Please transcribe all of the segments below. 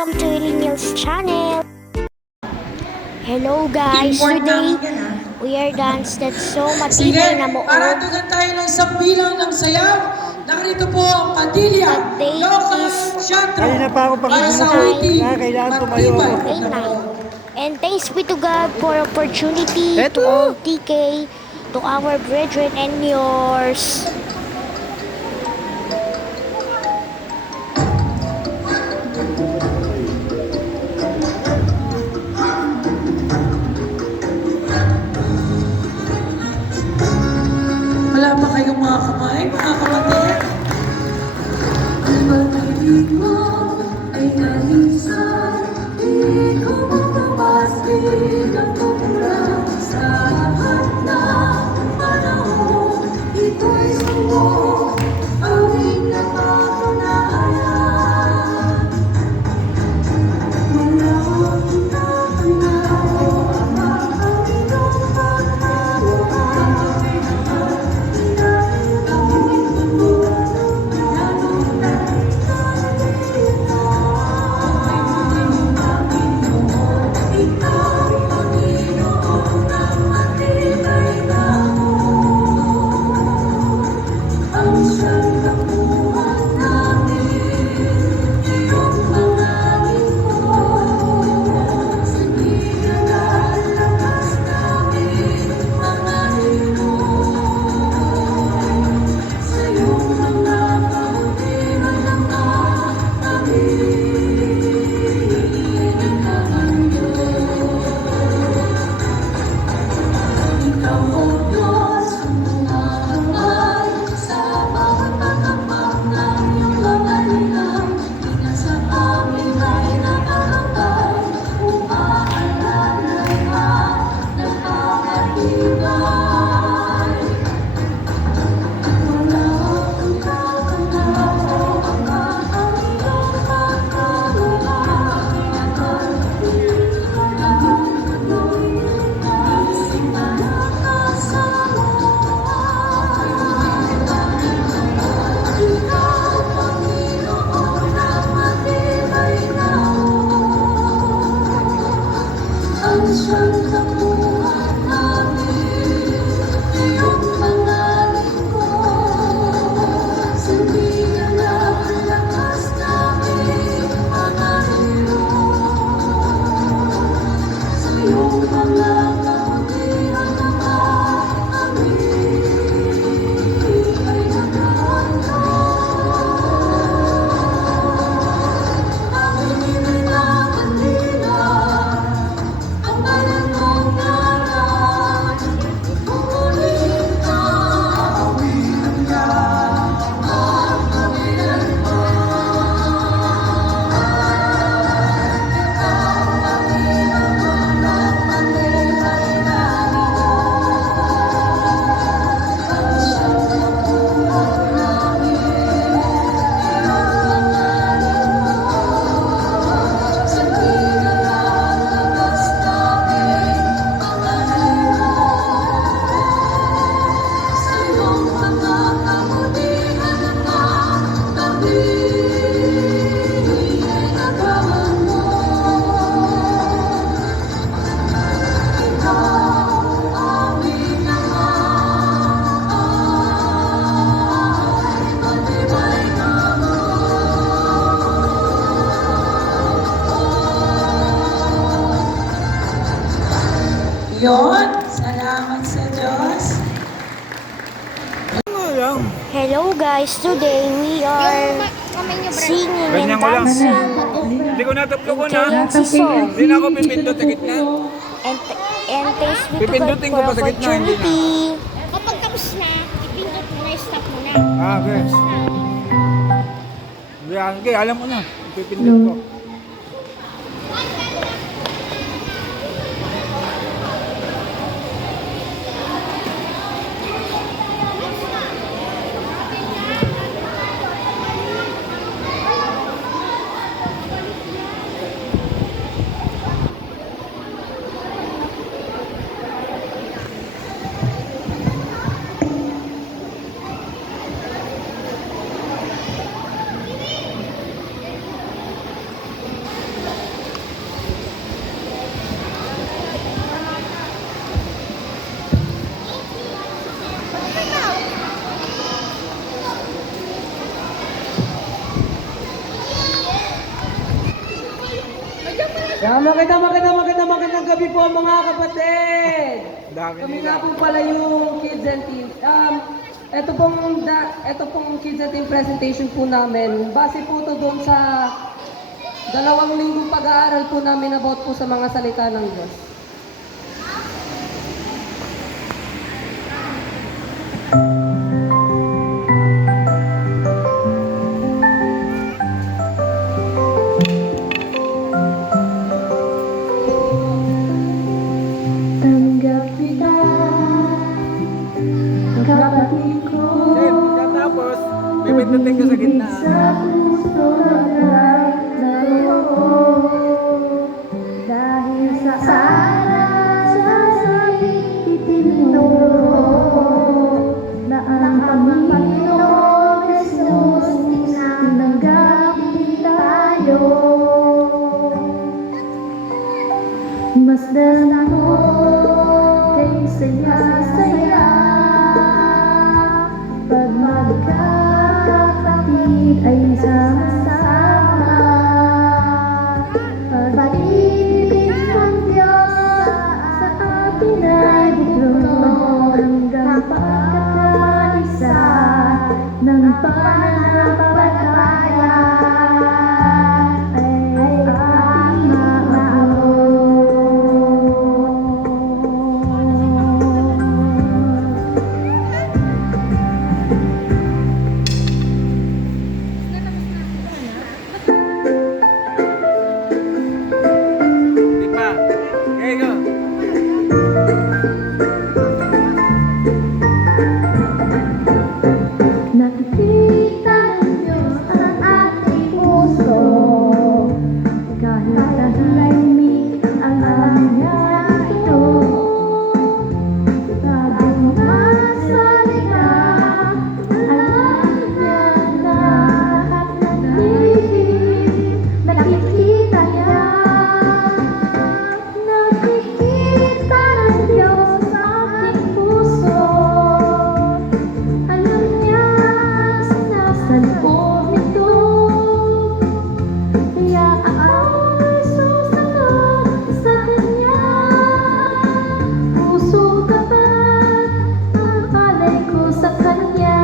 welcome to Mills channel. Hello guys, today we are dance that's so matibay na mo. Paratugan tayo ng isang bilang ng sayaw. Narito po ang Padilla Local Teatro. Kanina pa ako kailangan tumayo ako. May night. And thanks be to God for opportunity to all TK, to our brethren and yours. Wala pa kayong mga kamay, mga kapatid? Ang pag-ibig mo ay nalisan, di ko mapapasig ang pagkulang sa lahat ng panahon. Ito'y sumo, awing napatunayan. Wala akong tatanggaw ang makakitong pagkaluhan. Yon, salamat sa Diyos. Hello guys, today we are singing and Ganyan ko lang. dancing Hindi ko nataplo ko na. KNC song. Hindi na ako pipindot sa gitna. And thanks be to God Pipindutin ko for pa sa gitna, hindi na. opportunity. Kapag tapos na, ipindot mo na, stop mo na. Yes. Yan, okay, alam mo na. Pipindot ko. Magandang gabi po mga kapatid. Dami Kami nila. nga po pala yung Kids and Teens. Ito pong Kids and Teen presentation po namin. Base po to doon sa 2 linggong pag-aaral po namin about po sa mga salita ng Diyos. Tanggap kita, kapatid ko. Then, pagkatapos, may pindutin ka sa gitna. Sa puso ay naroon. Dahil sa aral sa itinuro na ang Panginoon Jesus tinanggap tayo. Masdan mo kay saya-saya pag magkakapatid ay sama-sama. Pag-ibig ng Diyos sa atin ay biglo hanggang pagkakaisa ng pananampalataya ay ating maabot. Di pa. Okay, go. Nakikita niyo ang ating puso kahit tahimik ang aming ito. Bagong masalita alam niya lahat ng lihim. Nakikita niya, nakikita ng Diyos sa ating puso. Alam niya nasa loob nito. Kaya ako'y susunod sa Kanya. Puso tapat ang palay ko sa Kanya.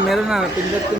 Meron na. Pindot ko